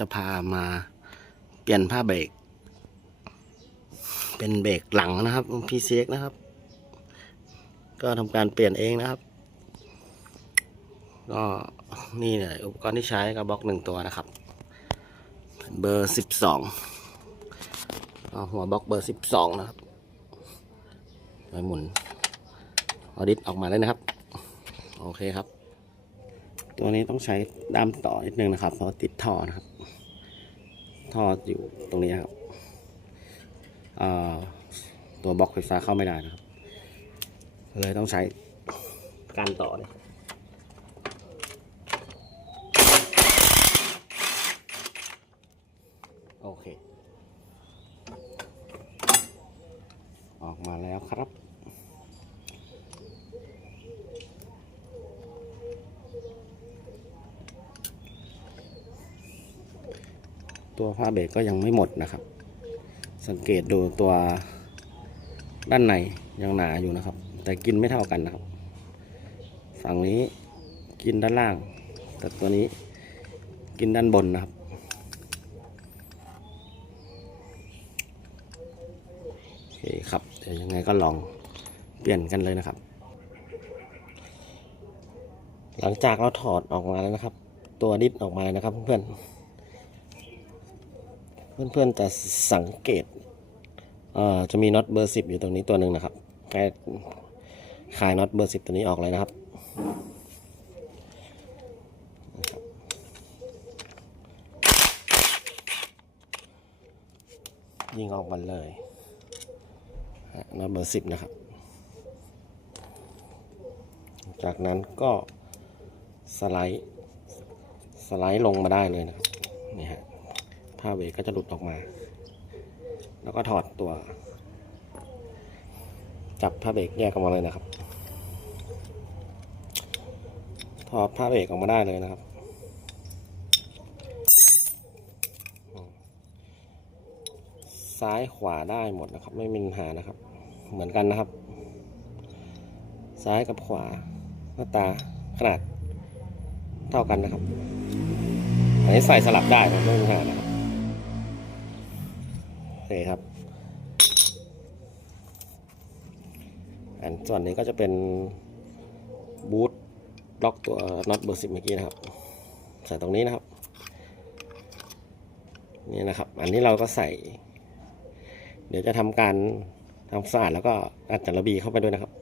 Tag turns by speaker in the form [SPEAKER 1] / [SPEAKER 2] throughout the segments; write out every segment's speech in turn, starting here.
[SPEAKER 1] จะพามาเปลี่ยนผ้าเบรก เป็นเบรกหลังนะครับพีเซ็กนะครับ ก็ทำการเปลี่ยนเองนะครับ ก็นี่เนี่ยอุปกรณ์ที่ใช้ก็บล็อกหนึ่งตัวนะครับ เบอร์สิบสองหัวบล็อกเบอร์สิบสองนะครับไปหมุนออดิตออกมาเลยนะครับ โอเคครับ ตัวนี้ต้องใช้ด้ามต่อนิดนึงนะครับเพราะติดท่อนะครับ ท่ออยู่ตรงนี้ครับตัวบล็อกไฟฟ้าเข้าไม่ได้นะครับ เลยต้องใช้การต่อเลยโอเค ออกมาแล้วครับ ตัวผ้าเบรกก็ยังไม่หมดนะครับ สังเกตดูตัวด้านในยังหนาอยู่นะครับ แต่กินไม่เท่ากันนะครับ ฝั่งนี้กินด้านล่าง แต่ตัวนี้กินด้านบนนะครับ โอเคครับ เดี๋ยวยังไงก็ลองเปลี่ยนกันเลยนะครับ หลังจากเราถอดออกมาแล้วนะครับ ตัวดิสออกมาแล้วนะครับเพื่อนๆ เพื่อนๆจะสังเกตเอ่อจะมีน็อตเบอร์สิบอยู่ตรงนี้ตัวหนึ่งนะครับใกล้คลายน็อตเบอร์สิบตัวนี้ออกเลยนะครับ ยิงออกมาเลยน็อตเบอร์สิบนะครับ จากนั้นก็สไลด์ สไลด์ลงมาได้เลยนะครับ นี่ฮะ ผ้าเบก็จะหลุดออกมา แล้วก็ถอดตัว จับผ้าเบรกแยกออกมาเลยนะครับ ถอดผ้าเบรกออกมาได้เลยนะครับ ซ้ายขวาได้หมดนะครับ ไม่มีปัญหานะครับ เหมือนกันนะครับ ซ้ายกับขวาหน้าตาขนาดเท่ากันนะครับอันนี้ใส่สลับได้ครับไม่มีปัญหานะครับ โอเคครับ อันส่วนนี้ก็จะเป็นบูทล็อกตัวน็อตเบอร์สิบเมื่อกี้นะครับ ใส่ตรงนี้นะครับ นี่นะครับ อันนี้เราก็ใส่ เดี๋ยวจะทำการทำสะอาดแล้วก็อัดจารบีเข้าไปด้วยนะครับ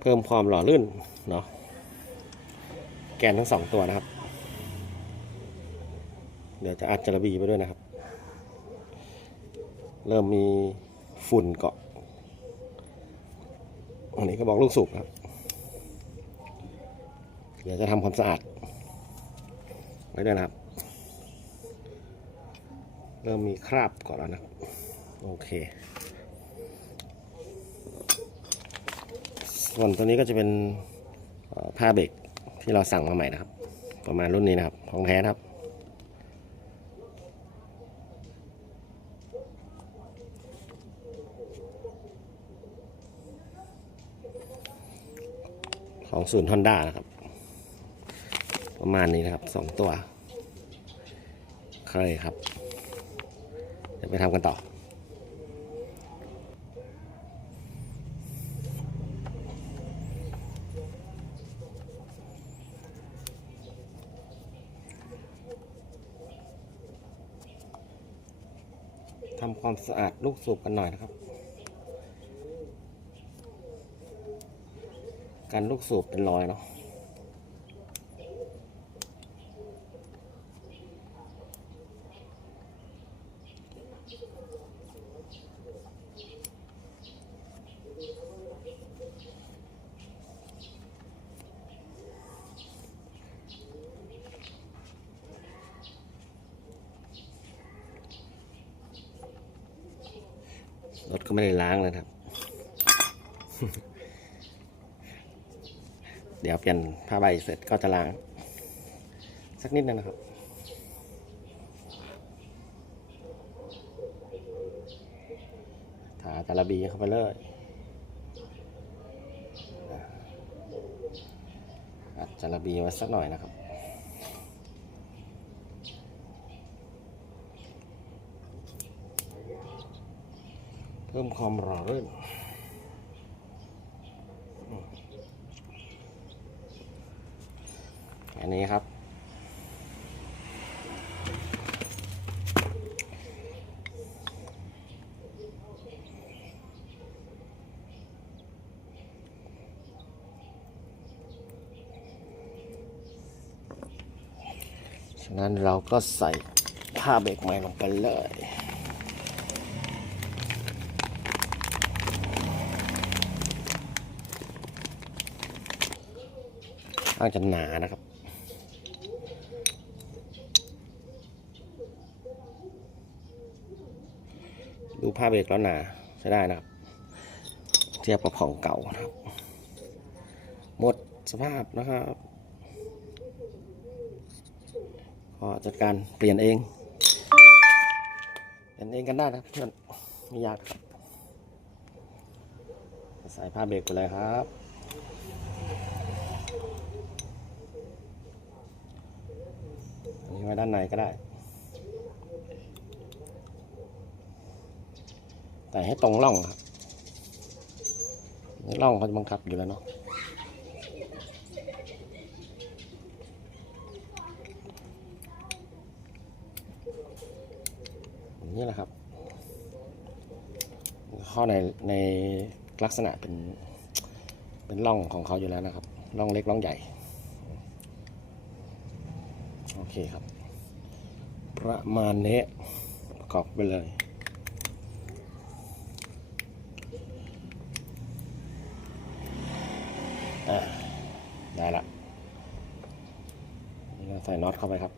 [SPEAKER 1] เพิ่มความหล่อลื่นเนาะแกนทั้งสองตัวนะครับ เดี๋ยวจะอัดจารบีไปด้วยนะครับ เริ่มมีฝุ่นเกาะ อันนี้ก็บอกลูกสูบครับ เดี๋ยวจะทำความสะอาด ไว้ด้วยนะครับ เริ่มมีคราบก่อนแล้วนะ โอเค ส่วนตัวนี้ก็จะเป็นผ้าเบรกที่เราสั่งมาใหม่นะครับ ประมาณรุ่นนี้นะครับ ของแท้นะครับ ของศูนย์ฮอนด้านะครับ ประมาณนี้นะครับสองตัวเคยครับเดี๋ยวไปทำกันต่อทำความสะอาดลูกสูบกันหน่อยนะครับ การลูกสูบเป็นรอยเนาะรถก็ไม่ได้ล้างเลยครับ เดี๋ยวเปลี่ยนผ้าใบเสร็จก็จะล้าง สักนิดนึงนะครับถาจาระบีเข้าไปเลยอัดจาระบีไว้สักหน่อยนะครับเพิ่มความรอเรื่น อันนี้ครับ ฉะนั้นเราก็ใส่ผ้าเบรกใหม่ลงไปเลยอางจะหนานะครับ ดูผ้าเบรกแล้วหนาใช้ได้นะครับ เทียบกับของเก่านะครับ หมดสภาพนะครับก็จัดการเปลี่ยนเองเปลี่ยนเองกันได้นะครับเพื่อนไม่ยากครับใส่ผ้าเบรกไปเลยครับอันนี้ไว้ด้านในก็ได้ แต่ให้ตรงร่องครับนี่ร่องเขาจะบังคับอยู่แล้วเนาะอย่างนี้แหละครับ ข้อในในลักษณะเป็นเป็นร่องของเขาอยู่แล้วนะครับร่องเล็กร่องใหญ่ โอเคครับ ประมาณนี้ประกอบไปเลย อะ ได้ละนี่ก็ ใส่น็อตเข้าไปครับ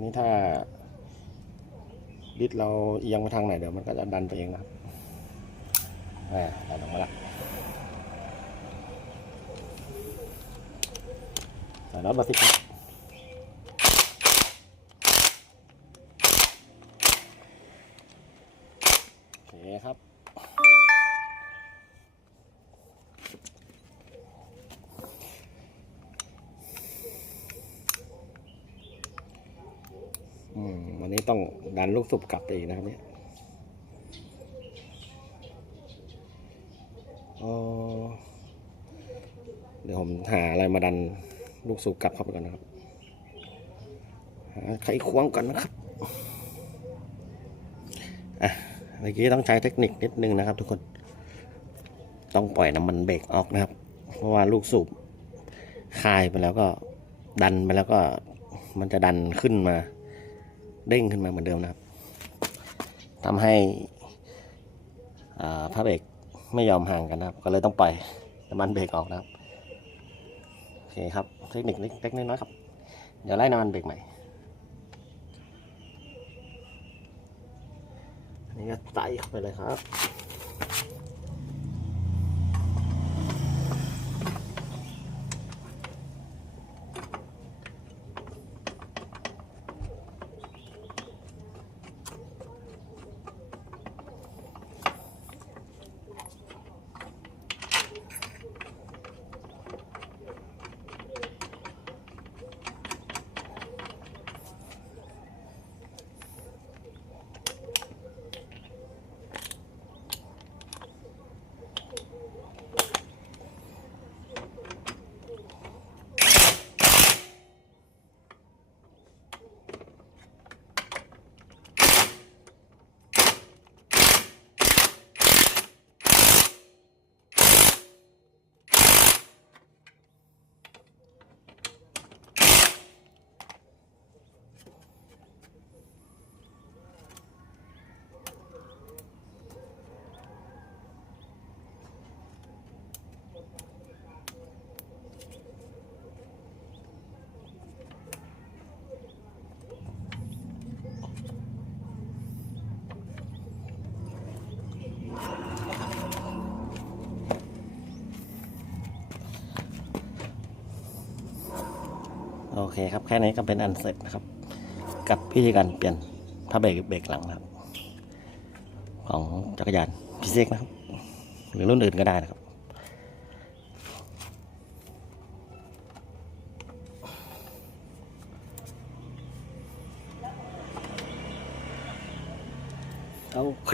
[SPEAKER 1] นี้ถ้าลิดเราเอียงไปทางไหนเดี๋ยวมันก็จะดันไปเองนะครับอ่าดันออกมาละใส่น็อตมาสิครับโอเคครับ อืมวันนี้ ต้องดันลูกสูบกลับไปอีกนะครับเนี่ยเดี๋ยวผมหาอะไรมาดันลูกสูบกลับเข้าไปก่อนนะครับ หาไขควงก่อนนะครับ อะ เมื่อกี้ต้องใช้เทคนิคนิดนึงนะครับ ทุกคน ต้องปล่อยน้ำมันเบรกออกนะครับ เพราะว่าลูกสูบคายไปแล้วก็ดันไปแล้วก็มันจะดันขึ้นมา เด้งขึ้นมาเหมือนเดิมนะครับทำให้อ่าพระเบรกไม่ยอมห่างกันนะครับ ก็เลยต้องปล่อยน้ำมันเบรกออกนะครับโอเคครับเทคนิคเล็กๆน้อยๆครับ เดี๋ยวไล่น้ำมันเบรกใหม่อันนี้ก็ใส่เข้าไปเลยครับ อเคครับ แค่นี้ก็เป็นอันเสร็จนะครับ กับพิธีการเปลี่ยนผ้าเบรกเบรกหลังนะครับ ของจักรยานพิเศษนะครับ หรือรุ่นอื่นก็ได้นะครับโอเค